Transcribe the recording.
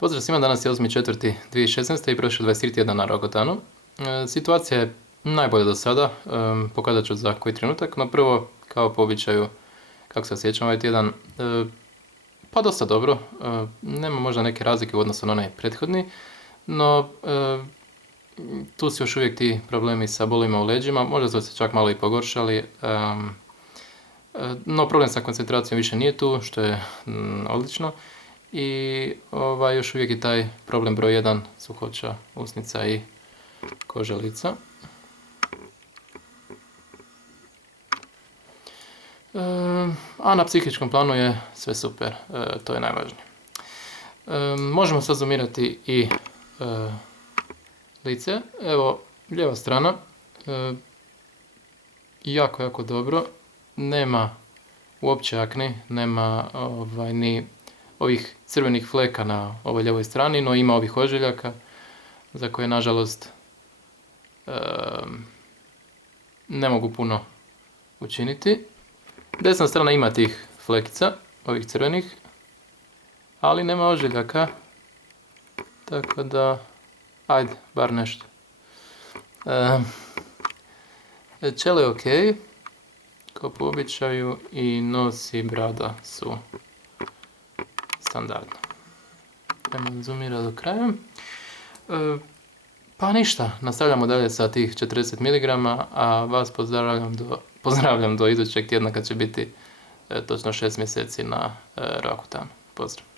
Pozdrav svima, danas je 8.4.2016. i prošlo 23 tjedna na Rakutanu. Situacija je najbolja do sada, pokazat ću za koji trenutak, no prvo, kao po običaju, kako se osjećam ovaj tjedan, pa dosta dobro, nema možda neke razlike u odnosu na onaj prethodni, no tu su još uvijek ti problemi sa bolima u leđima, možda su se čak malo i pogoršali, no problem sa koncentracijom više nije tu, što je odlično. I još uvijek je taj problem broj 1, suhoća usnica i kože lica. A na psihičkom planu je sve super, to je najvažnije. Možemo sad zoomirati i lice. Evo, lijeva strana, jako dobro, nema uopće akni, nema ni ovih crvenih fleka na ovoj ljevoj strani, no ima ovih ožiljaka za koje nažalost ne mogu puno učiniti. Desna strana ima tih flekica, ovih crvenih, ali nema ožiljaka, tako da, ajde, bar nešto. Čelo je ok, kao po običaju, i nos i brada su standardno. Ajmo zoomira do kraja. Pa ništa, nastavljamo dalje sa tih 40 mg, a vas pozdravljam do idućeg tjedna kad će biti točno 6 mjeseci na Rakutanu. Pozdrav!